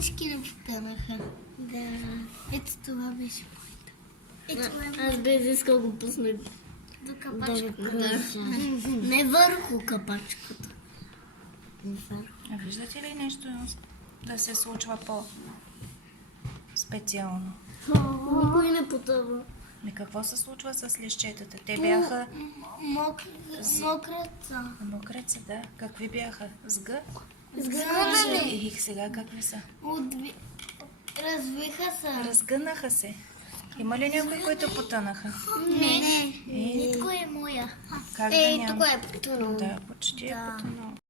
всички не потънаха. Да. Ето това беше моето. Аз без искал го пусна До капачката. не върху капачката. А виждате ли нещо да се случва по-специално? Никой не потъва. Какво се случва с лещетата? Те бяха Мокраца. мокреца, да. Какви бяха? Сгънали. Сгънали. И сега какви са? Развиха се. Разгънаха се. Има ли някои, които потънаха? Не. Нитко е моя. Как да няма? Тук е потънало. Да, почти е потънало.